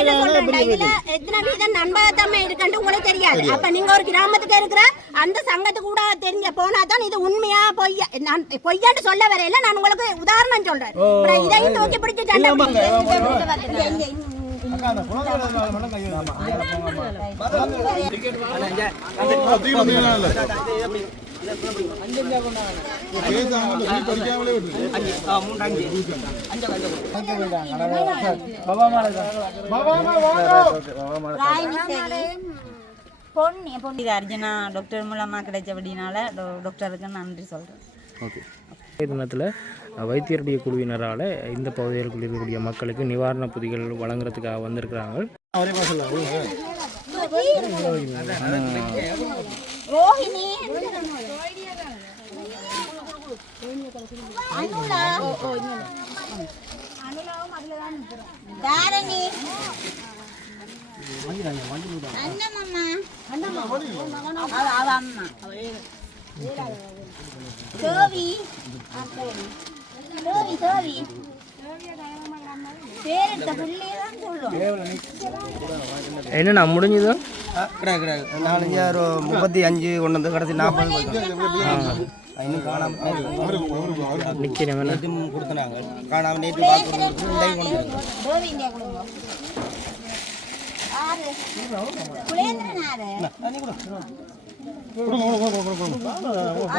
எத்தனை வீதம் நண்பகத்தன்மை இருக்குன்னு உங்களுக்கு தெரியாது. அப்ப நீங்க ஒரு கிராமத்துக்கு இருக்கிற அந்த சங்கத்து கூட தெரிஞ்ச போனா தான் இது உண்மையா பொய்யா. நான் பொய்யான்னு சொல்ல வரையில நான் உங்களுக்கு உதாரணம் சொல்றேன். இதையும் தூக்கி பிடிச்சு சண்டை அர்ஜுனா டாக்டர் மூலமாக கிடைச்சபடினால டாக்டருக்கு நன்றி சொல்கிறேன். ஓகே. தினத்தில் வைத்தியருடைய குழுவினரால் இந்த பகுதிகளுக்குள் இருக்கக்கூடிய மக்களுக்கு நிவாரண பொதிகள் வழங்குறதுக்காக வந்திருக்கிறாங்க. என்னண்ணா முடிஞ்சது? கிடையாது 35 கொண்டு வந்து கடைசி 40 இன்னும் காணாமல் கொடுத்தனாங்க. காணாமல் நேற்று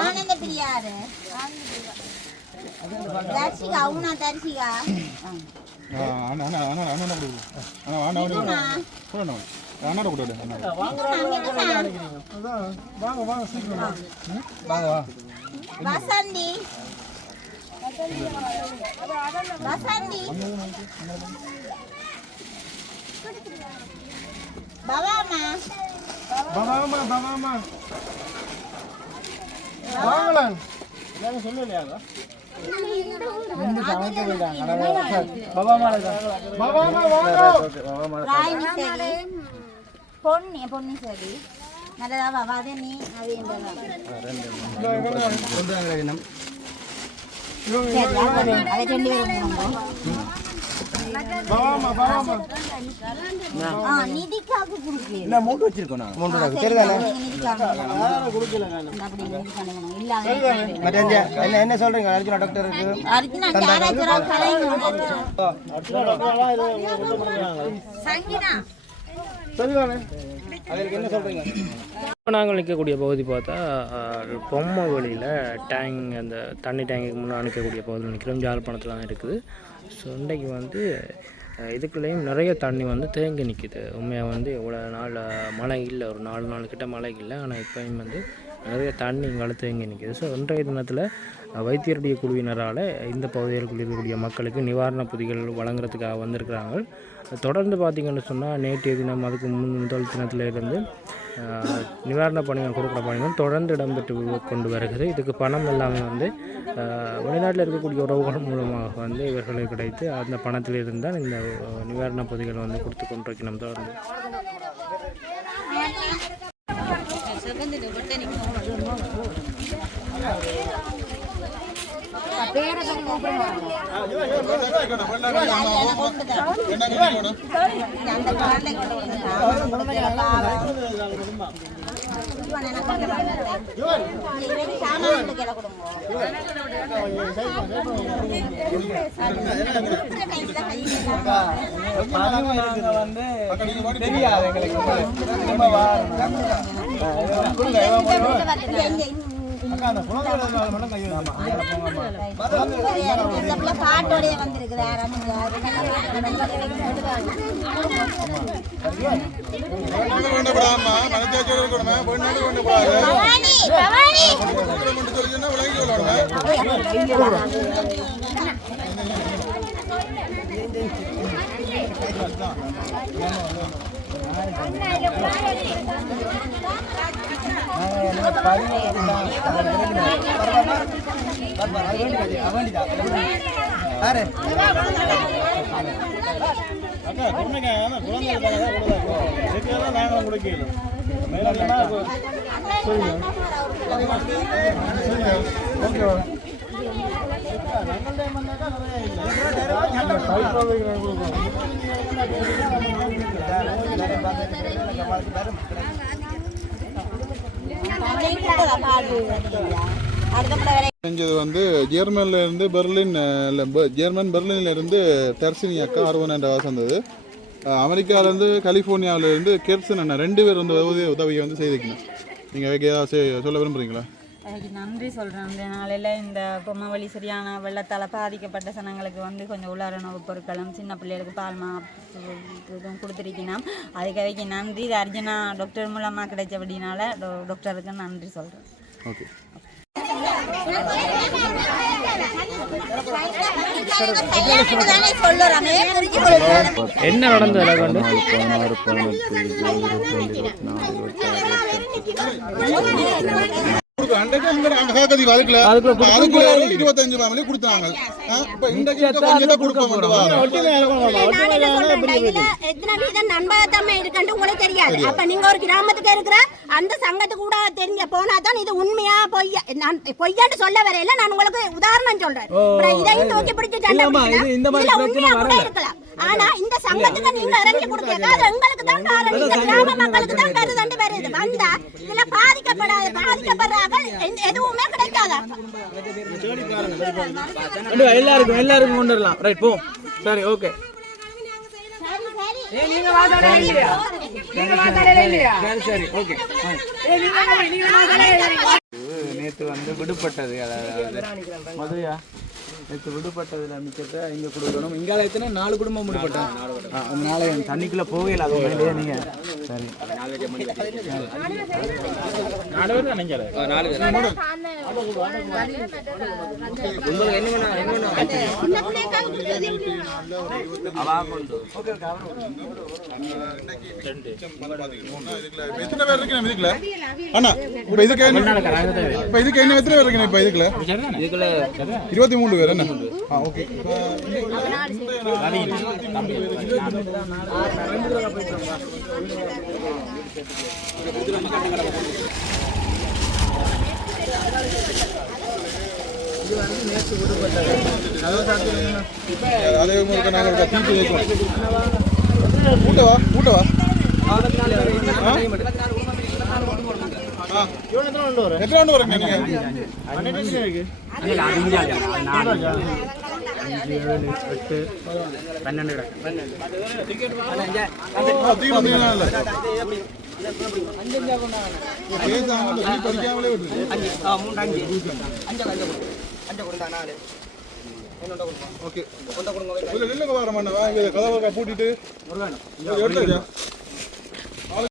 ஆனந்த பிரியாரு தர்ஷிகா உனா தர்ஷிகா வசந்தி வசந்தி பவாமா பவாமா பவாமா வாங்கலாம் நான் சொல்லலையா இந்த சமைக்க வேண்டாம் பவாமா பவாமா வாங்க ராயினிசேரி பொன்னி சரி நல்லதா வாதே நீ அது நிதிக்காக குடுக்கல மூன்று வச்சிருக்கோம். நான் மூன்று தெரியுதானே? என்ன சொல்றீங்க அர்ஜுனா டாக்டருக்கு? என்ன சொல்றீங்க? நாங்கள் நிற்கக்கூடிய பகுதி பார்த்தா பொம்மை வழியில் டேங்க், அந்த தண்ணி டேங்குக்கு முன்னாடி நிற்கக்கூடிய பகுதியில் நிற்கிறோம். யாழ்ப்பாணத்தில் தான் இருக்குது. ஸோ இன்றைக்கு வந்து இதுக்குள்ளேயும் நிறைய தண்ணி வந்து தேங்கி நிற்கிது. உண்மையாக வந்து எவ்வளோ நாள் மழை இல்லை, ஒரு 4 நாள் கிட்ட மழை இல்லை. ஆனால் இப்போயும் வந்து நிறைய தண்ணி இங்கே தேங்கி நிற்கிது. ஸோ இன்றைய தினத்தில் வைத்தியருடைய குழுவினரால் இந்த பகுதிகளுக்குள் இருக்கக்கூடிய மக்களுக்கு நிவாரண பொதிகள் வழங்குறதுக்காக வந்திருக்கிறாங்க. தொடர்ந்து பார்த்திங்கன்னு சொன்னால் நேற்றைய தினம் அதுக்கு முதல் தினத்திலிருந்து நிவாரண பணிகள் கொடுக்குற பணிகள் தொடர்ந்து இடம்பெற்று கொண்டு வருகிறது. இதுக்கு பணம் எல்லாமே வந்து வெளிநாட்டில் இருக்கக்கூடிய உறவுகள் மூலமாக வந்து இவர்களுக்கு கிடைத்து அந்த பணத்தில் இருந்தால் இந்த நிவாரண பொதிகள் வந்து கொடுத்து கொண்டிருக்கணும். தொடர்ந்து தெரியாது பாட்டோடைய வந்திருக்கிறார். ஓகே செஞ்சது வந்து ஜெர்மன்ல இருந்து ஜெர்மன் பெர்லின்ல இருந்து தர்சினி அக்கா 60 வந்தது. அமெரிக்காவிலேருந்து கலிஃபோர்னியாவிலேருந்து கெர்சன் அண்ணா 2 பேர் வந்து உதவியை வந்து செய்திருக்கணும். நீங்கள் ஏதாவது சொல்ல விரும்புகிறீங்களா? அதுக்கு நன்றி சொல்கிறேன். அந்த நாளையில் இந்த பொம்மை வழி சரியான வெள்ளத்தால் பாதிக்கப்பட்ட சனங்களுக்கு வந்து கொஞ்சம் உலர உணவுப் பொருட்களும் சின்ன பிள்ளைகளுக்கு பால்மா இதுவும் கொடுத்துருக்கணும். அதுக்காக நன்றி. இது அர்ஜுனா டாக்டர் மூலமாக கிடைச்சபடினால டாக்டருக்கு நன்றி சொல்கிறேன். ஓகே. என்ன நடந்தது கொண்டு நண்பகத்தன்மை இருக்குன்னு உங்களுக்கு தெரியாது. அப்ப நீங்க ஒரு கிராமத்துக்கு இருக்கிற அந்த சங்கத்து கூட தெரிஞ்ச போனாதான் இது உண்மையா பொய்யான்னு சொல்ல வரையில நான் உங்களுக்கு உதாரணம் சொல்றேன். இதையும் தூக்கி பிடிச்சு சண்டை உண்மையா கூட இருக்கலாம். ஆனா இந்த சங்கத்துக்கு நீங்க இறங்கி கொடுத்தீங்க, அது எங்களுக்கு தான் காரணம். இந்த கிராம மக்களுக்கு தான் கருதண்டு வருது. வந்தா இதுல பாதிக்கப்படுறாங்க எதுவுமே கிடைக்காதா? எல்லாருக்கும் கொண்டு வரலாம். ரைட் போ. சரி ஓகே. நேற்று வந்து விடுபட்டது, அதாவது மதுரையா நேற்று விடுபட்டதில் மிச்சத்தை இங்கே கொடுக்கணும். இங்கால எத்தனை 4 குடும்பம் விடுபட்டோம். அதனால தண்ணிக்குள்ளே போகல. அது உண்மையிலேயே நீங்கள் சரி 4 பேர் தான் நீங்கள் 4 பேர் எத்தனை பேர் இருக்கணும் இதுக்குல? அண்ணா இப்போ இதுக்கு என்ன எத்தனை பேர் இருக்கணும்? இப்போ இதுக்குல 23 பேர். என்ன? ஓகே. அதே உங்களுக்கு நாங்கள் தீட்டு வைக்கணும். ஊட்டவா எத்தனை ஆண்டு வரும் நீங்க? 5, 7, 8, 12 ஓகே. கதவை பூட்டிட்டு